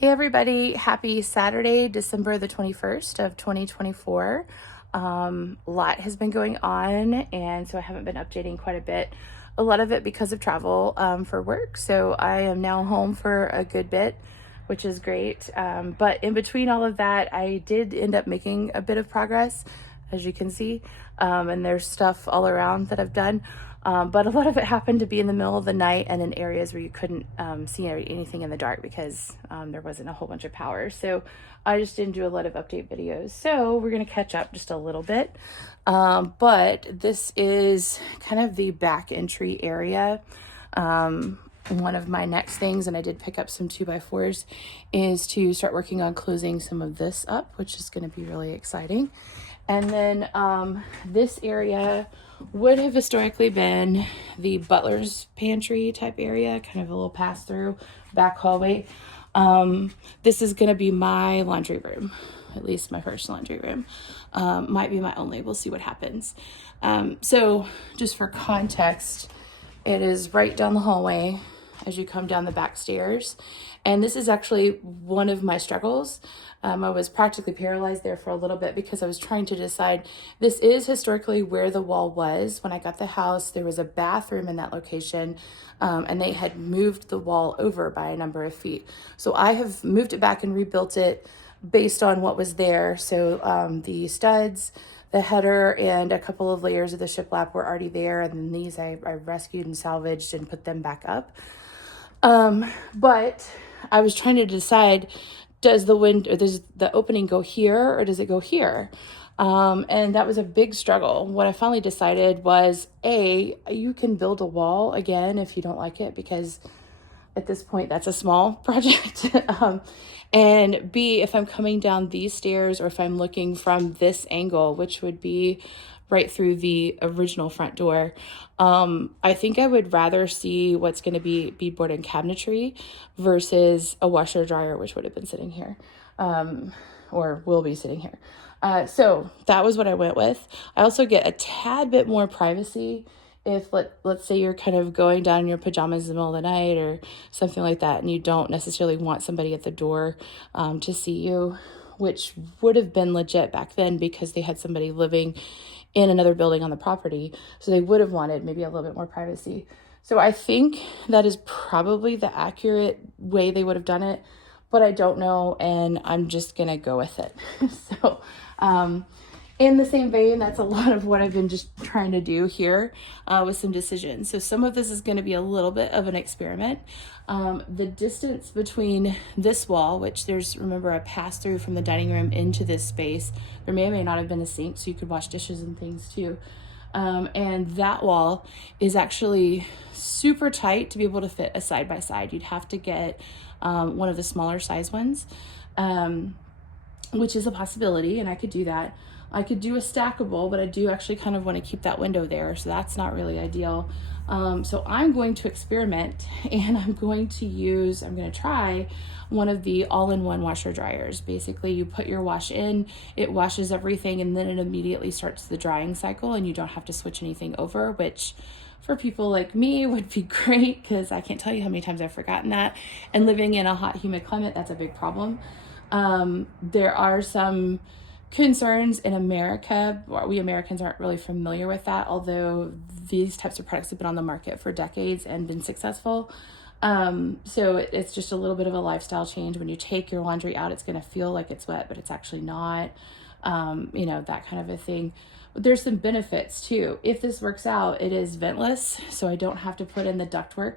Hey everybody, happy Saturday, December the 21st of 2024. A lot has been going on, and so I haven't been updating quite a bit. A lot of it because of travel for work. So I am now home for a good bit, which is great. But in between all of that, I did end up making a bit of progress, as you can see. And there's stuff all around that I've done. But a lot of it happened to be in the middle of the night and in areas where you couldn't see anything in the dark because there wasn't a whole bunch of power. So I just didn't do a lot of update videos. So we're going to catch up just a little bit. But this is kind of the back entry area. One of my next things, and I did pick up some 2x4s, is to start working on closing some of this up, which is going to be really exciting. And then this area would have historically been the butler's pantry type area, kind of a little pass through back hallway. This is going to be my laundry room, at least my first laundry room. Might be my only, we'll see what happens. So just for context, it is right down the hallway as you come down the back stairs. And this is actually one of my struggles. I was practically paralyzed there for a little bit because I was trying to decide, this is historically where the wall was. When I got the house, there was a bathroom in that location, and they had moved the wall over by a number of feet. So I have moved it back and rebuilt it based on what was there. So the studs, the header, and a couple of layers of the shiplap were already there. And then these I rescued and salvaged and put them back up. But I was trying to decide, does the opening go here or does it go here? And that was a big struggle. What I finally decided was, A, you can build a wall again if you don't like it, because at this point that's a small project. And B, if I'm coming down these stairs or if I'm looking from this angle, which would be right through the original front door, I think I would rather see what's going to be beadboard and cabinetry versus a washer dryer, which would have been sitting here, or will be sitting here. So that was what I went with. I also get a tad bit more privacy if let's say you're kind of going down in your pajamas in the middle of the night or something like that, and you don't necessarily want somebody at the door to see you, which would have been legit back then because they had somebody living in another building on the property. So they would have wanted maybe a little bit more privacy. So I think that is probably the accurate way they would have done it, but I don't know, and I'm just going to go with it. So, in the same vein, that's a lot of what I've been just trying to do here with some decisions. So some of this is going to be a little bit of an experiment. The distance between this wall, which there's, remember, a pass through from the dining room into this space. There may or may not have been a sink, so you could wash dishes and things too. And that wall is actually super tight to be able to fit a side by side. You'd have to get one of the smaller size ones, which is a possibility, and I could do that. I could do a stackable, but I do actually kind of want to keep that window there, so that's not really ideal. So I'm going to experiment, and I'm going to try one of the all-in-one washer dryers. Basically, you put your wash in, it washes everything, and then it immediately starts the drying cycle, and you don't have to switch anything over, which for people like me would be great, because I can't tell you how many times I've forgotten that. And living in a hot, humid climate, that's a big problem. There are some concerns in America. We Americans aren't really familiar with that, although these types of products have been on the market for decades and been successful. So it's just a little bit of a lifestyle change. When you take your laundry out, it's going to feel like it's wet, but it's actually not, that kind of a thing. But there's some benefits too. If this works out, it is ventless, so I don't have to put in the ductwork,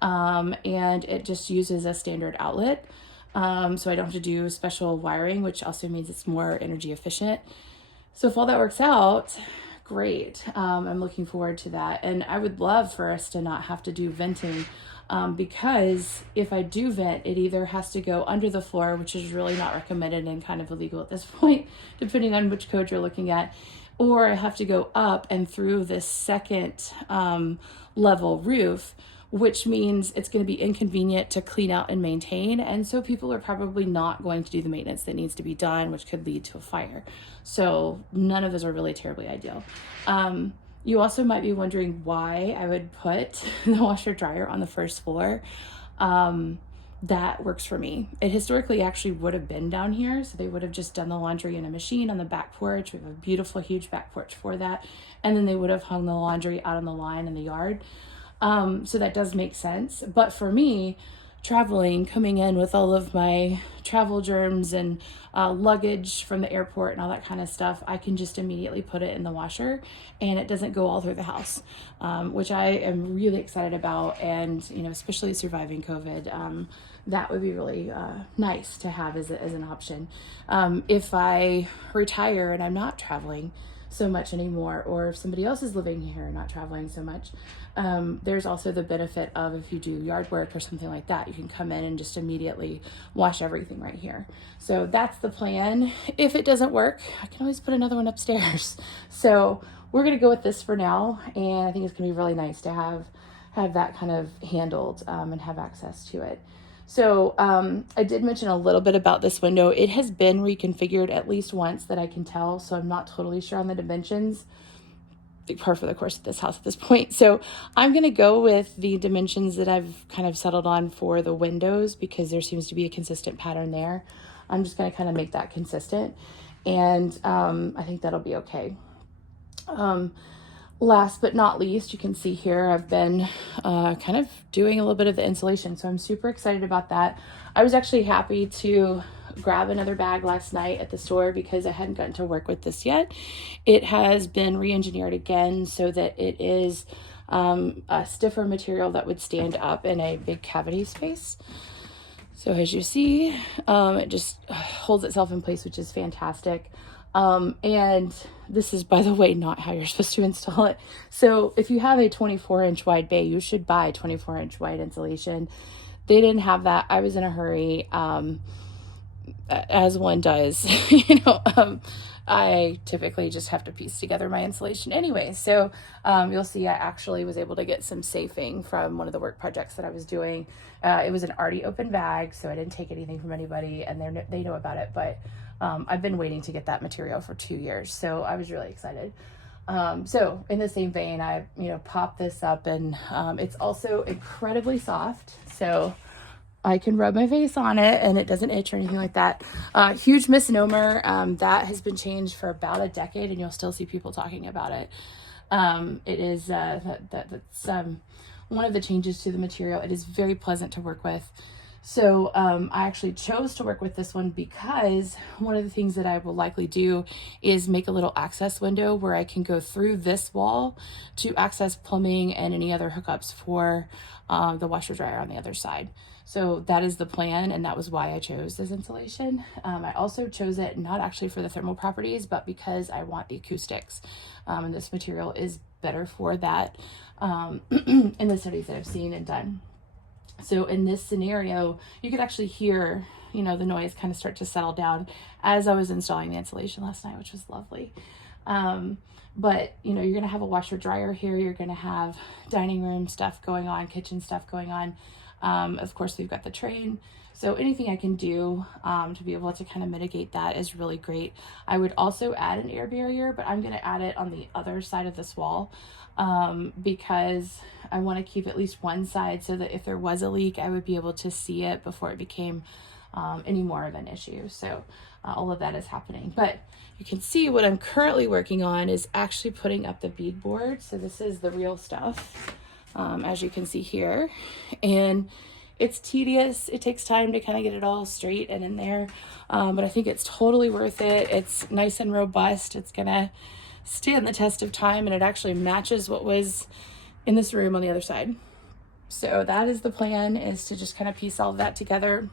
and it just uses a standard outlet. So I don't have to do special wiring, which also means it's more energy efficient. So if all that works out, great. I'm looking forward to that. And I would love for us to not have to do venting, because if I do vent, it either has to go under the floor, which is really not recommended and kind of illegal at this point, depending on which code you're looking at, or I have to go up and through this second level roof, which means it's going to be inconvenient to clean out and maintain. And so people are probably not going to do the maintenance that needs to be done, which could lead to a fire. So none of those are really terribly ideal. You also might be wondering why I would put the washer dryer on the first floor. that works for me. It historically actually would have been down here, so they would have just done the laundry in a machine on the back porch. We have a beautiful, huge back porch for that. And then they would have hung the laundry out on the line in the yard. So that does make sense. But for me, traveling, coming in with all of my travel germs and luggage from the airport and all that kind of stuff, I can just immediately put it in the washer and it doesn't go all through the house, which I am really excited about. And, you know, especially surviving COVID, that would be really nice to have as an option. If I retire and I'm not traveling so much anymore, or if somebody else is living here and not traveling so much, there's also the benefit of, if you do yard work or something like that, you can come in and just immediately wash everything right here. So that's the plan. If it doesn't work, I can always put another one upstairs. So we're gonna go with this for now, and I think it's gonna be really nice to have that kind of handled and have access to it. So I did mention a little bit about this window. It has been reconfigured at least once that I can tell, so I'm not totally sure on the dimensions. Par for the course of this house at this point. So I'm going to go with the dimensions that I've kind of settled on for the windows, because there seems to be a consistent pattern there. I'm just going to kind of make that consistent, and I think that'll be okay. Last but not least, you can see here I've been kind of doing a little bit of the insulation, so I'm super excited about that. I was actually happy to grab another bag last night at the store because I hadn't gotten to work with this yet. It has been re-engineered again so that it is a stiffer material that would stand up in a big cavity space. So as you see, it just holds itself in place, which is fantastic. And this is, by the way, not how you're supposed to install it. So if you have a 24-inch wide bay, you should buy 24-inch wide insulation. They didn't have that. I was in a hurry, as one does. I typically just have to piece together my insulation anyway. So you'll see I actually was able to get some safing from one of the work projects that I was doing. It was an already open bag, so I didn't take anything from anybody, and they know about it, but I've been waiting to get that material for 2 years, so I was really excited. So in the same vein, I popped this up, and it's also incredibly soft, so I can rub my face on it and it doesn't itch or anything like that. Huge misnomer. That has been changed for about a decade, and you'll still see people talking about it. It is that's one of the changes to the material. It is very pleasant to work with. So I actually chose to work with this one because one of the things that I will likely do is make a little access window where I can go through this wall to access plumbing and any other hookups for the washer dryer on the other side. So that is the plan, and that was why I chose this insulation. I also chose it not actually for the thermal properties, but because I want the acoustics, and this material is better for that in the studies that I've seen and done. So in this scenario, you could actually hear, the noise kind of start to settle down as I was installing the insulation last night, which was lovely. But you're going to have a washer dryer here. You're going to have dining room stuff going on, kitchen stuff going on. Of course, we've got the train. So anything I can do to be able to kind of mitigate that is really great. I would also add an air barrier, but I'm going to add it on the other side of this wall because I want to keep at least one side so that if there was a leak, I would be able to see it before it became any more of an issue. So all of that is happening. But you can see what I'm currently working on is actually putting up the beadboard. So this is the real stuff. As you can see here, and it's tedious. It takes time to kind of get it all straight and in there, but I think it's totally worth it. It's nice and robust. It's gonna stand the test of time, and it actually matches what was in this room on the other side. So that is the plan, is to just kind of piece all of that together.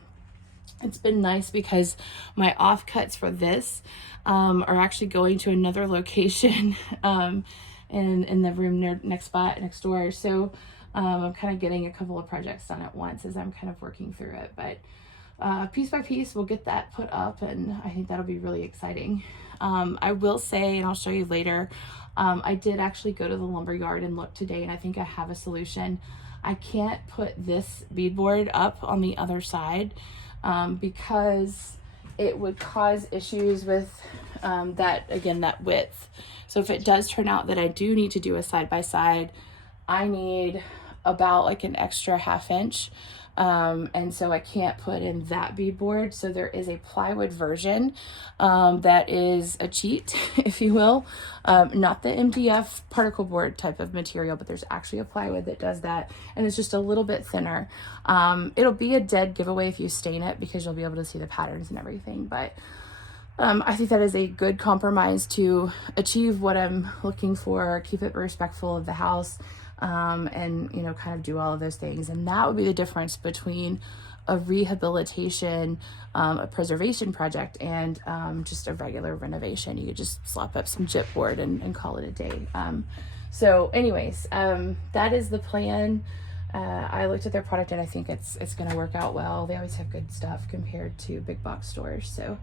It's been nice because my offcuts for this are actually going to another location in the room next door. So I'm kind of getting a couple of projects done at once as I'm kind of working through it. But piece by piece, we'll get that put up, and I think that'll be really exciting. I will say, and I'll show you later, I did actually go to the lumber yard and look today, and I think I have a solution. I can't put this beadboard up on the other side because it would cause issues with that width. So if it does turn out that I do need to do a side by side, I need about like an extra 1/2 inch And so I can't put in that beadboard. So there is a plywood version that is a cheat, if you will. Not the MDF particle board type of material, but there's actually a plywood that does that, and it's just a little bit thinner. It'll be a dead giveaway if you stain it, because you'll be able to see the patterns and everything. But I think that is a good compromise to achieve what I'm looking for, keep it respectful of the house, and, you know, kind of do all of those things. And that would be the difference between a rehabilitation, a preservation project, and just a regular renovation. You could just slap up some chipboard and call it a day. So anyways, that is the plan. I looked at their product and I think it's going to work out well. They always have good stuff compared to big box stores. So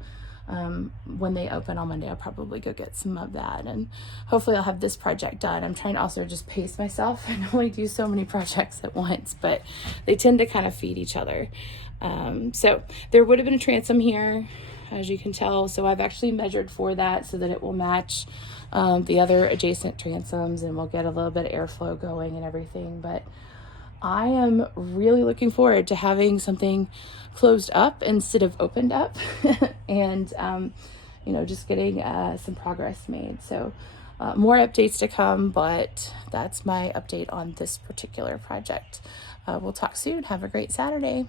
when they open on Monday, I'll probably go get some of that, and hopefully I'll have this project done. I'm trying to also just pace myself and only do so many projects at once, but they tend to kind of feed each other. So there would have been a transom here, as you can tell. So I've actually measured for that so that it will match the other adjacent transoms, and we'll get a little bit of airflow going and everything. But I am really looking forward to having something closed up instead of opened up and, you know, just getting some progress made. So more updates to come, but that's my update on this particular project. We'll talk soon. Have a great Saturday.